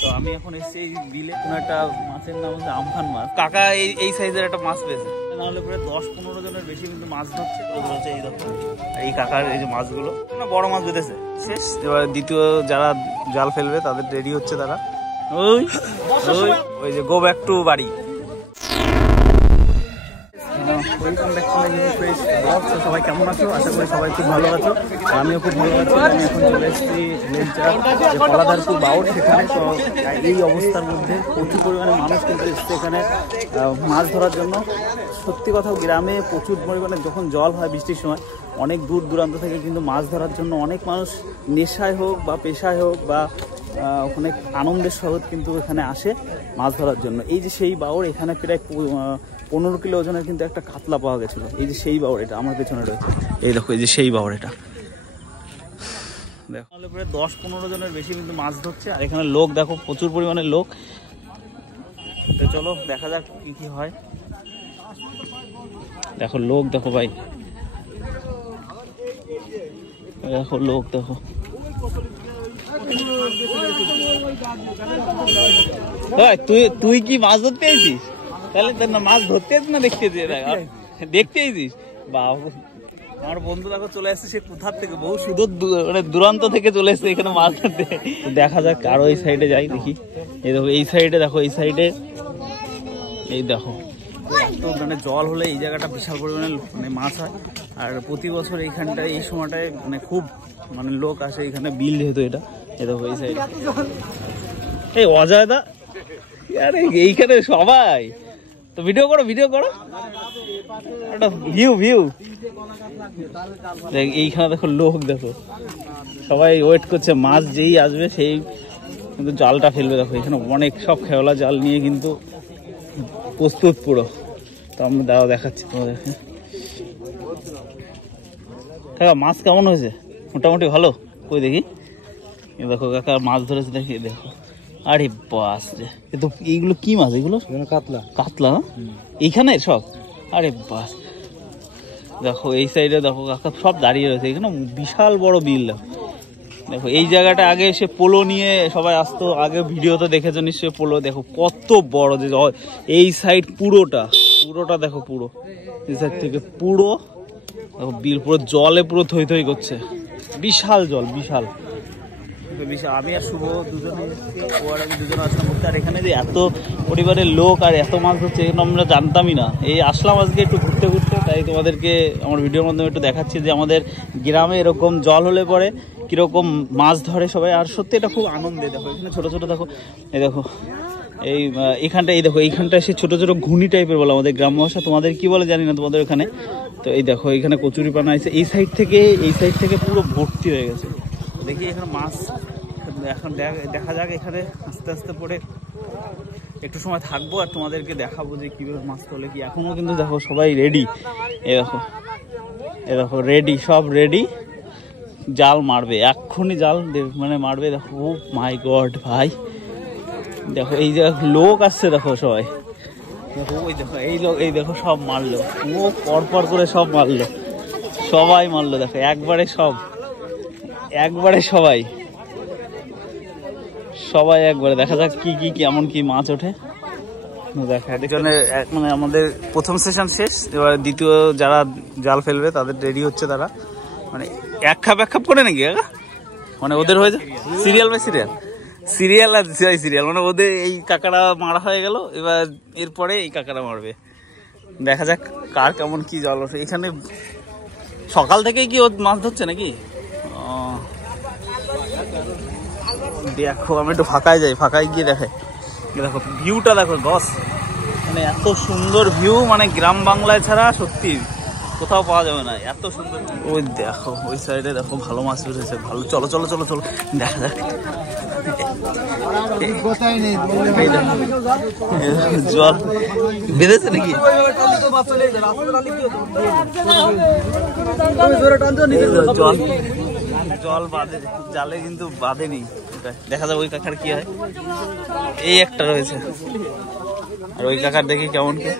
তো আমি এখন এসেছি এই বিলে, কোনো একটা মাছের নাম হচ্ছে আমফান মাছ। কাকা এই সাইজের একটা মাছ পেয়েছে, নাহলে প্রায় 10-15 জনের বেশি কিন্তু মাছ ধরছে। এই দেখো এই কাকার এই যে মাছগুলো বড় মাছ বেঁধেছে। শেষ, এবার দ্বিতীয় যারা জাল ফেলবে তাদের রেডি হচ্ছে তারা। ওই যে গো ব্যাক টু বাড়ি। সবাই কেমন আছো? আশা করি সবাই খুব ভালো আছো, আমিও খুব ভালো আছি। আমি এখন চলে এসেছি কলাদারপুর বাউট, সেখানে এই অবস্থার মধ্যে প্রচুর পরিমাণে মানুষ কিন্তু এসছে এখানে মাছ ধরার জন্য। সত্যি কথা, গ্রামে প্রচুর পরিমাণে যখন জল হয় বৃষ্টির সময়, অনেক দূর দূরান্ত থেকে কিন্তু মাছ ধরার জন্য অনেক মানুষ নেশায় হোক বা পেশায় হোক বা অনেক আনন্দের সহিত কিন্তু এখানে আসে মাছ ধরার জন্য। এই যে সেই বাউর, এখানে প্রায় 15 কিলো ওজনের কিন্তু একটা কাতলা পাওয়া গেছিলো। এই যে সেই বাউর, এটা আমার পেছনে রয়েছে, এই দেখো এই যে সেই বাউর, এটা দেখো প্রায় 10-15 জনের বেশি কিন্তু মাছ ধরছে। আর এখানে লোক দেখো, প্রচুর পরিমাণে লোক। তো চলো দেখা যাক কি কি হয়। দেখো লোক দেখো ভাই, দেখো লোক দেখো। তুই কি মাছ ধরতে এসেছিস? তাহলে তোর না মাছ ধরতে না দেখতে দেখতে এসেছিস? বাবু, আমার বন্ধু দেখো চলে আসছে সে কোথার থেকে, বহু সুদূর মানে দূরান্ত থেকে চলে এসছে এখানে মাছ ধরতে। দেখা যাক আরো এই সাইডে যাই দেখি। এই দেখো এই সাইডে, দেখো এই সাইডে, এই দেখো এত মানে জল হলে এই জায়গাটা বিশাল পরিমাণে মানে মাছ হয়। আর প্রতি বছর এইখানটায় এই সময়টায় মানে খুব মানে লোক আসে এখানে, বিল যেহেতু এটা। এই দেখো এই সাইডে, এই অজয়দা, আরে এইখানে সবাই তো ভিডিও করো একটা ভিউ। এইখানে দেখো লোক দেখো, সবাই ওয়েট করছে, মাছ যেই আসবে সেই কিন্তু জালটা ফেলবে। দেখো এখানে অনেক সব খেওলা জাল নিয়ে কিন্তু প্রস্তুত পুরো। তো আমি দেখাচ্ছি তোমাদেরকে। কাকা মাছ কেমন হয়েছে? মোটামুটি ভালো। কই দেখি, দেখো কাকা মাছ ধরেছে, দেখি দেখো। আরে বাস রে, তো এইগুলো কি মাছ? এগুলো কাতলা না এইখানে সব? আরে বাস, দেখো এই সাইডে দেখো কাকা সব দাঁড়িয়ে রয়েছে। এখানে বিশাল বড় বিল। দেখো এই জায়গাটা আগে এসে পোলো নিয়ে সবাই আসতো, আগে ভিডিওতে দেখেছো নিশ্চয়ই পোলো। দেখো কত বড় যে এই সাইড পুরোটা দেখো, পুরো এই সাইড থেকে পুরো দেখো বিল, পুরো জলে পুরো থই থই করছে। বিশাল জল, বিশাল। আমি আর শুভ দুজনে এসেছি, ও আর আমি দুজনে আসলাম করতে। আর এখানে যে এত পরিবারের লোক আর এত মাছ হচ্ছে এগুলো আমরা জানতামই না। এই আসলাম আজকে একটু ঘুরতে, তাই তোমাদেরকে আমার ভিডিওর মাধ্যমে একটু দেখাচ্ছি যে আমাদের গ্রামে এরকম জল হলে পরে কিরকম মাছ ধরে সবাই। আর সত্যি এটা খুব আনন্দে। দেখো এখানে ছোট ছোট দেখো, এই দেখো এই এইখানটা, এই দেখো এইখানটায় সে ছোট ছোট ঘুনি টাইপের বলে আমাদের গ্রাম ভাষা, তোমাদের কি বলে জানি না তোমাদের ওখানে। তো এই দেখো এখানে কচুরি পানা আছে, এই সাইড থেকে পুরো ভর্তি হয়ে গেছে। দেখি এখানে মাছ এখন দেখা যাক। এখানে আস্তে আস্তে পরে একটু সময় থাকবো আর তোমাদেরকে দেখাবো যে কিভাবে মাছ তোলে কি। এখনো কিন্তু দেখো সবাই রেডি, এ দেখো রেডি, সব রেডি, জাল মারবে এক্ষুনি, জাল মানে মারবে। দেখো ও মাই গড ভাই, দেখো এই যে লোক আসছে, দেখো সবাই দেখো, ওই দেখো এই লোক, এই দেখো সব মারলো, ও পরপর করে সব মারলো, সবাই মারলো। দেখো একবারে সবাই একবারে। দেখা যাক কি কেমন কি মাছ ওঠে। দেখা মানে আমাদের প্রথম সেশন শেষ, এবার দ্বিতীয় যারা জাল ফেলবে তাদের রেডি হচ্ছে তারা। মানে এক খাপ করে নাকি মানে ওদের হয়েছে সিরিয়াল বাই সিরিয়াল আর সিরিয়াল, মানে ওদের এই কাকারা মারা হয়ে গেল, এবার এরপরে এই কাকারা মারবে। দেখা যাক কার কেমন কি জল ওঠে। এখানে সকাল থেকেই কি মাছ ধরছে নাকি? দেখো আমি একটু ফাঁকায় যাই, ফাঁকায় গিয়ে দেখো ভিউটা দেখো বস, মানে এত সুন্দর ভিউ, মানে গ্রাম বাংলায় ছাড়া সত্যি কোথাও পাওয়া যাবে না, এত সুন্দর। ওই দেখো ওই সাইডে দেখো ভালো মাছ উঠেছে, ভালো। চলো দেখা যাক। জল বেঁধেছে নাকি? জল বাঁধে, জালে কিন্তু বাঁধেনি। দেখা যাবে ওই কাকার কি হয়। এই একটা রয়েছে, আর ওই কাকার দেখি কেমন কি,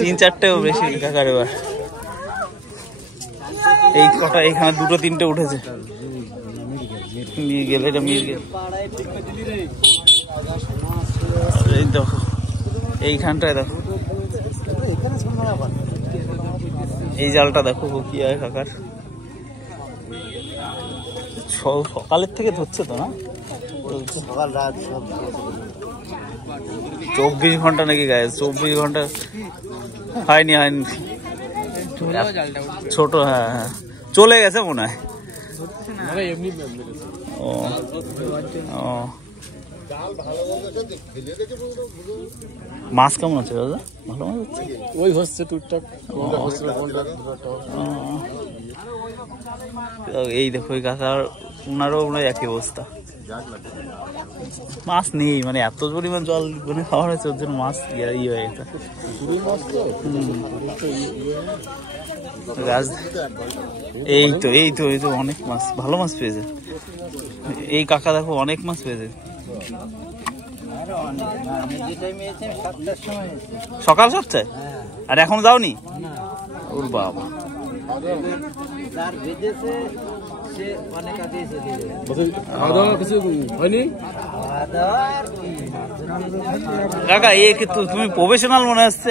3-4টেও বেশি কাকার। এবার এই কটা এখানে 2-3টে উঠেছে। মৃগেল, এটা মৃগেল। এই দেখো এইখানটায় দেখো, এই জালটা দেখো কি হয় কাকার। সকালের থেকে ধরছে তো না, সকাল রাত 24 ঘন্টা নাকি গায়ে, 24 ঘন্টা হয়নি ছোট। হ্যাঁ হ্যাঁ চলে গেছে মনে হয়। ও ও মাছ কেমন আছে দাদা? ভালো মাছ হচ্ছে, ওই হচ্ছে টুকটাক। এই দেখো ওই কাকার, ওনারও ওনার একই অবস্থা, মাছ নেই, মানে এত পরিমাণ জল মানে খাওয়া হয়েছে ওর জন্য মাছ ইয়ে হয়ে গেছে। এই তো অনেক মাছ, ভালো মাছ পেয়েছে এই কাকা, দেখো অনেক মাছ পেয়েছে। সকাল 7টায়? আর এখন যাওনি? ওর বাবা, কাকা এ তুমি প্রফেশনাল মনে হচ্ছে।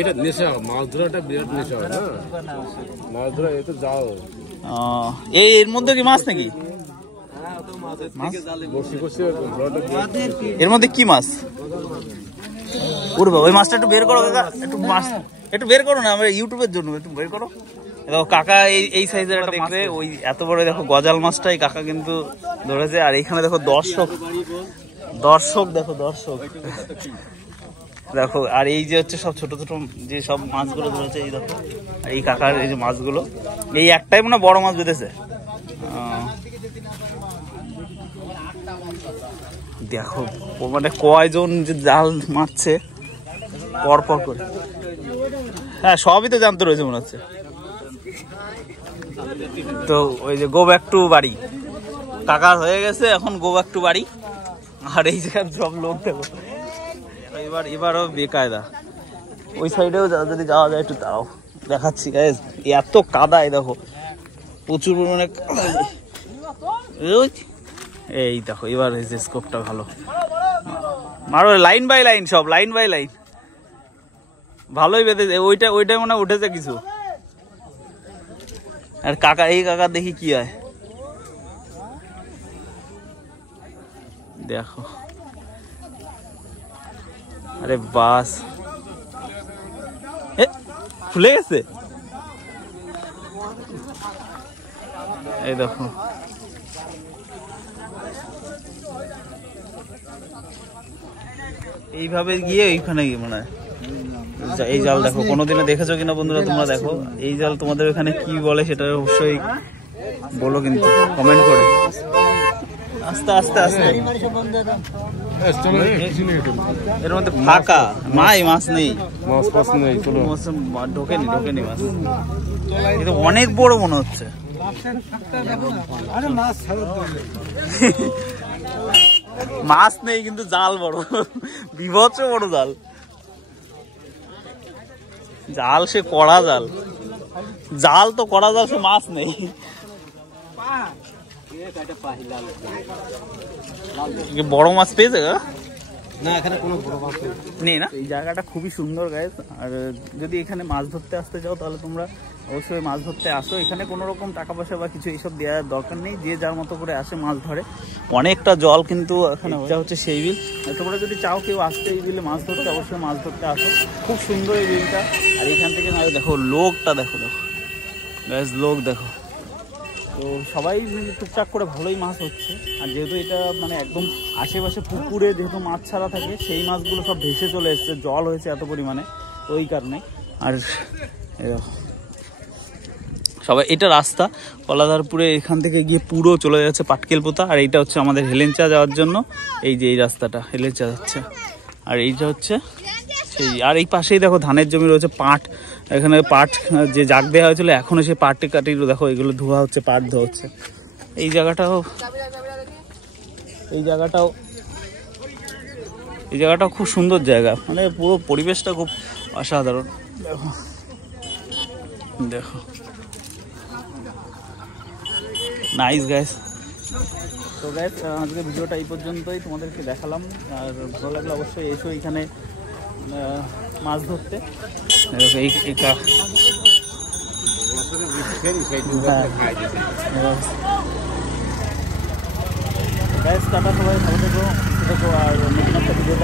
এটা নেশা, মাছ ধরাটা বিরাট নেশা হয় না, মাছ ধরা এতে যাও। এর মধ্যে কি মাছ নাকি? এর মধ্যে কি মাছ? ওরে বাবা, ওই মাছটা একটু বের করো কাকা, একটু বের করো না, আমরা ইউটিউবের জন্য একটু বের করো। দেখো কাকা এই সাইজের একটা মাছ, ওই এত বড় দেখো গজাল মাছটাই কাকা কিন্তু ধরেছে। আর এইখানে দেখো দর্শক দেখো, দর্শক দেখো। আর এই যে হচ্ছে সব ছোট ছোট যে সব মাছগুলো ধরেছে, এই দেখো। আর এই কাকার এই যে মাছগুলো, এই একটাই মনে বড় মাছ বেঁধেছে। দেখো মানে কয়জন যে জাল মারছে পরপর করে। হ্যাঁ সবই তো জানতে রয়েছে মনে হচ্ছে। তো ওই যে গো ব্যাক টু বাড়ি, কাকা হয়ে গেছে এখন গো ব্যাক টু বাড়ি। আর এই জায়গায় সব লোক দেখো, এবারও বেকায়দা। ওই সাইডেও যদি যাওয়া যায় একটু তাও দেখাচ্ছি গাইস। এত কাদায় দেখো, প্রচুর পরিমাণে। এই দেখো এবার হয়েছে স্কোপটা ভালো, মারো লাইন বাই লাইন, সব লাইন বাই লাইন ভালোই বেঁধেছে। ওইটা মনে উঠেছে কিছু। আর কাকা, এই কাকা দেখি কি হয় দেখো। আরে বাস, খুলে গেছে এই দেখো। এইভাবে গিয়ে এইখানে গিয়ে মনে হয় এই জাল দেখো। কোনোদিনও দেখেছো কিনা বন্ধুরা তোমরা? দেখো এই জাল তোমাদের এখানে কি বলে সেটা অবশ্যই বলো কিন্তু কমেন্ট করে। আস্তে আস্তে আস্তে, এর মধ্যে ফাঁকা, মাছ নেই, ঢোকেনি মাছ। কিন্তু অনেক বড় মনে হচ্ছে। মাছ নেই কিন্তু জাল বড়, বিভৎস বড় জাল। জাল সে কড়া জাল, জাল তো কড়া জাল, সে মাছ নেই। বড় মাছ পেয়েছে না? এখানে কোনো বড় মাছ নেই না। এই জায়গাটা খুবই সুন্দর গাইস। আর যদি এখানে মাছ ধরতে আসতে চাও তাহলে তোমরা অবশ্যই মাছ ধরতে আসো। এখানে কোনো রকম টাকা পয়সা বা কিছু এইসব দেওয়ার দরকার নেই, যে যার মতো করে আসে মাছ ধরে। অনেকটা জল কিন্তু এখানে হচ্ছে সেই বিল। তোমরা যদি চাও কেউ আসতে এই বিলে মাছ ধরতে, অবশ্যই মাছ ধরতে আসো। খুব সুন্দর এই বিলটা। আর এখান থেকে দেখো লোকটা দেখো গাইস, লোক দেখো। তো সবাই টুকটাক করে ভালোই মাছ হচ্ছে। আর যেহেতু এটা মানে একদম আশেপাশে পুকুরে যেহেতু মাছ ছাড়া থাকে, সেই মাছগুলো সব ভেসে চলে এসছে, জল হয়েছে এত পরিমাণে, তো ওই কারণে। আর সবাই, এটা রাস্তা কলাধারপুরে, এখান থেকে গিয়ে পুরো চলে যাচ্ছে পাটকেলপোতা। আর এইটা হচ্ছে আমাদের হেলেঞ্চা যাওয়ার জন্য, এই যে এই রাস্তাটা হেলেঞ্চা যাচ্ছে। আর এইটা হচ্ছে সেই, আর এই পাশেই দেখো ধানের জমি রয়েছে, পাট। এখানে পাট যে জাগ দেওয়া হয়েছিল, এখনো সে পাটে কাটি দেখো, এগুলো ধোয়া হচ্ছে, পাট ধোয়া হচ্ছে। এই জায়গাটাও খুব সুন্দর জায়গা, মানে পুরো পরিবেশটা খুব অসাধারণ। দেখো নাইস গাইস। তো গাইস আজকে ভিডিওটা এই পর্যন্তই, তোমাদেরকে দেখালাম। আর ভালো লাগলে অবশ্যই এসো এখানে মাছ ধরতে। গাইস টাটা, সবাই ভালো থেকো, সুস্থ থেকো, আর নতুন একটা ভিডিও